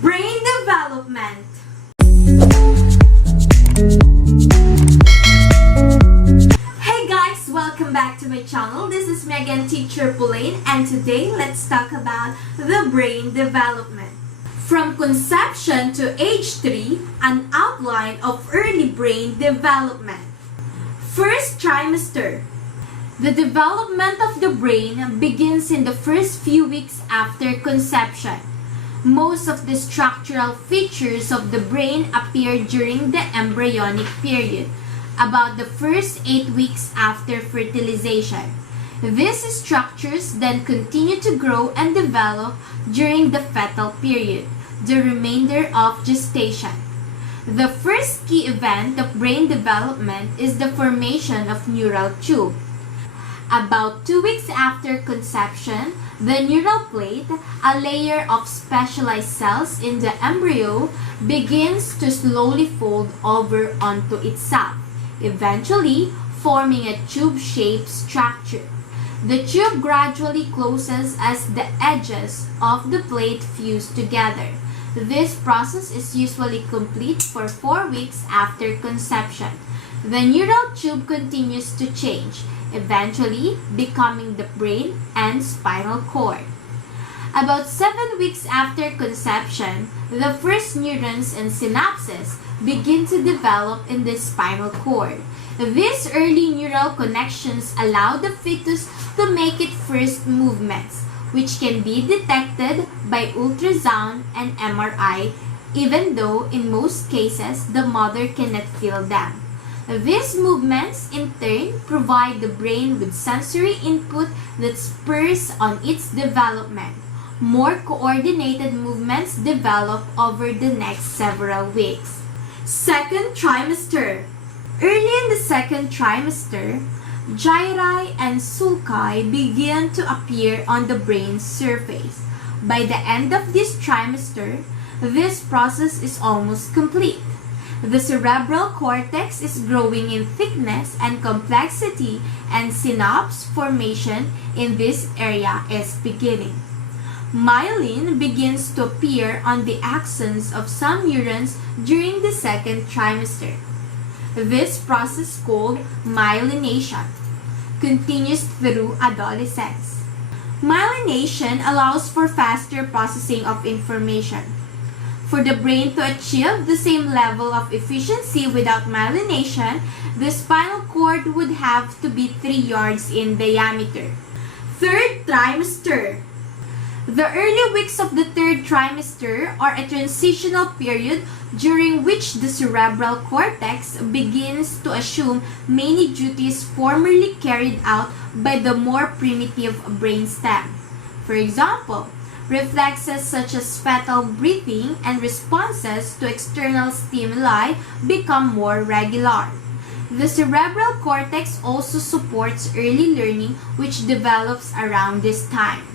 Brain development. Hey guys, welcome back to my channel. This is Megan Teacher Pauline, and today let's talk about the brain development. From conception to age 3, an outline of early brain development. First trimester. The development of the brain begins in the first few weeks after conception. Most of the structural features of the brain appear during the embryonic period, about the first 8 weeks after fertilization. These structures then continue to grow and develop during the fetal period, the remainder of gestation. The first key event of brain development is the formation of neural tube. About 2 weeks after conception, the neural plate, a layer of specialized cells in the embryo, begins to slowly fold over onto itself, eventually forming a tube-shaped structure. The tube gradually closes as the edges of the plate fuse together. This process is usually complete for 4 weeks after conception. The neural tube continues to change, eventually becoming the brain and spinal cord. About 7 weeks after conception, the first neurons and synapses begin to develop in the spinal cord. These early neural connections allow the fetus to make its first movements, which can be detected by ultrasound and MRI, even though in most cases the mother cannot feel them. These movements, in turn, provide the brain with sensory input that spurs on its development. More coordinated movements develop over the next several weeks. Second trimester. Early in the second trimester, gyri and sulci begin to appear on the brain's surface. By the end of this trimester, this process is almost complete. The cerebral cortex is growing in thickness and complexity, and synapse formation in this area is beginning. Myelin begins to appear on the axons of some neurons during the second trimester. This process, called myelination, continues through adolescence. Myelination allows for faster processing of information. For the brain to achieve the same level of efficiency without myelination, the spinal cord would have to be 3 yards in diameter. Third trimester. The early weeks of the third trimester are a transitional period during which the cerebral cortex begins to assume many duties formerly carried out by the more primitive brainstem. For example, reflexes such as fetal breathing and responses to external stimuli become more regular. The cerebral cortex also supports early learning, which develops around this time.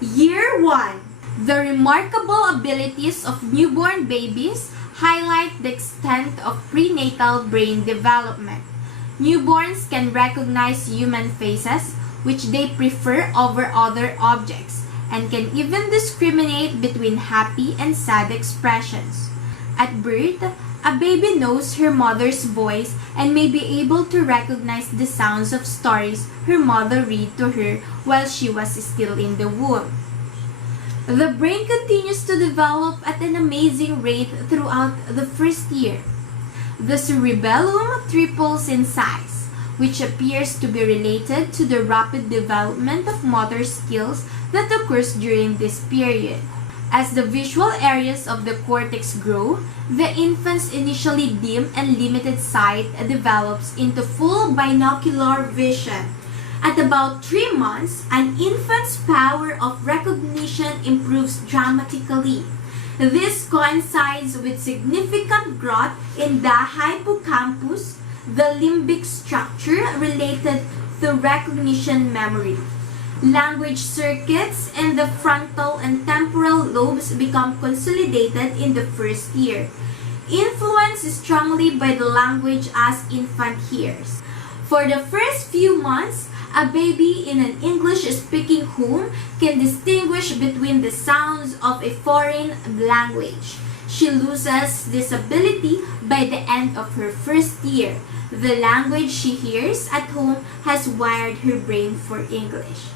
Year 1. The remarkable abilities of newborn babies highlight the extent of prenatal brain development. Newborns can recognize human faces, which they prefer over other objects, and can even discriminate between happy and sad expressions. At birth, a baby knows her mother's voice and may be able to recognize the sounds of stories her mother read to her while she was still in the womb. The brain continues to develop at an amazing rate throughout the first year. The cerebellum triples in size, which appears to be related to the rapid development of motor skills that occurs during this period. As the visual areas of the cortex grow, the infant's initially dim and limited sight develops into full binocular vision. At about 3 months, an infant's power of recognition improves dramatically. This coincides with significant growth in the hippocampus, the limbic structure related to recognition memory. Language circuits in the frontal and temporal lobes become consolidated in the first year, influenced strongly by the language as infant hears. For the first few months, A baby in an English-speaking home can distinguish between the sounds of a foreign language. She loses this ability by the end of her first year. The language she hears at home has wired her brain for English.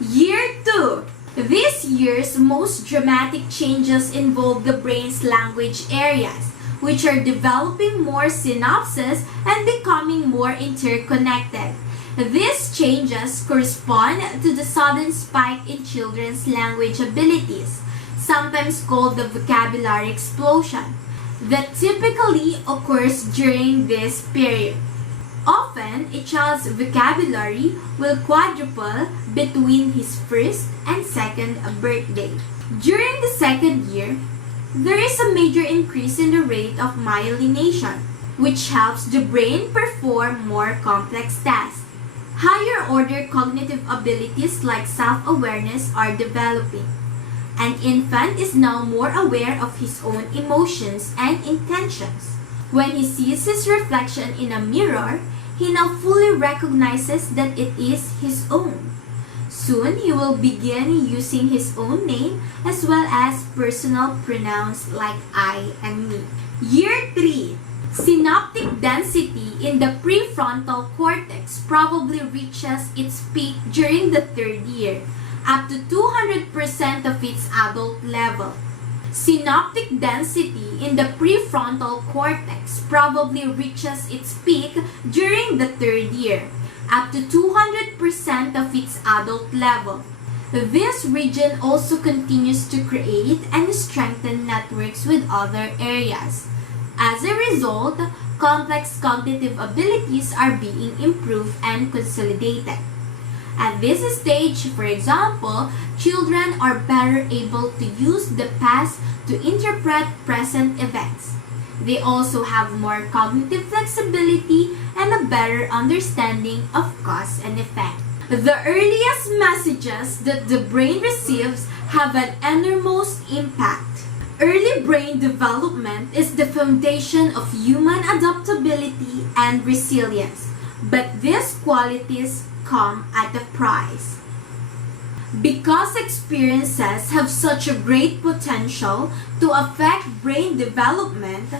Year 2. This year's most dramatic changes involve the brain's language areas, which are developing more synapses and becoming more interconnected. These changes correspond to the sudden spike in children's language abilities, sometimes called the vocabulary explosion, that typically occurs during this period. Often, a child's vocabulary will quadruple between his first and second birthday. During the second year, there is a major increase in the rate of myelination, which helps the brain perform more complex tasks. Higher order cognitive abilities like self-awareness are developing. An infant is now more aware of his own emotions and intentions. When he sees his reflection in a mirror, he now fully recognizes that it is his own. Soon, he will begin using his own name as well as personal pronouns like I and me. Year 3. Synaptic density in the prefrontal cortex probably reaches its peak during the third year, up to 200% of its adult level. Synaptic density in the prefrontal cortex probably reaches its peak during the third year, up to 200% of its adult level. This region also continues to create and strengthen networks with other areas. As a result, complex cognitive abilities are being improved and consolidated. At this stage, for example, children are better able to use the past to interpret present events. They also have more cognitive flexibility and a better understanding of cause and effect. The earliest messages that the brain receives have an enormous impact. Early brain development is the foundation of human adaptability and resilience, but these qualities come at a price. Because experiences have such a great potential to affect brain development,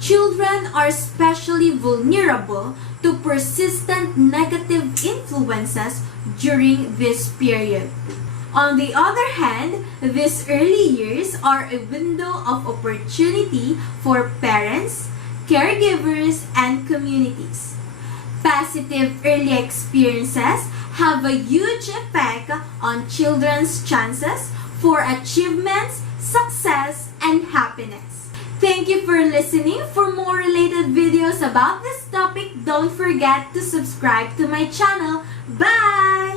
children are especially vulnerable to persistent negative influences during this period. On the other hand, these early years are a window of opportunity for parents, caregivers, and communities. Positive early experiences have a huge effect on children's chances for achievements, success, and happiness. Thank you for listening. For more related videos about this topic, don't forget to subscribe to my channel. Bye!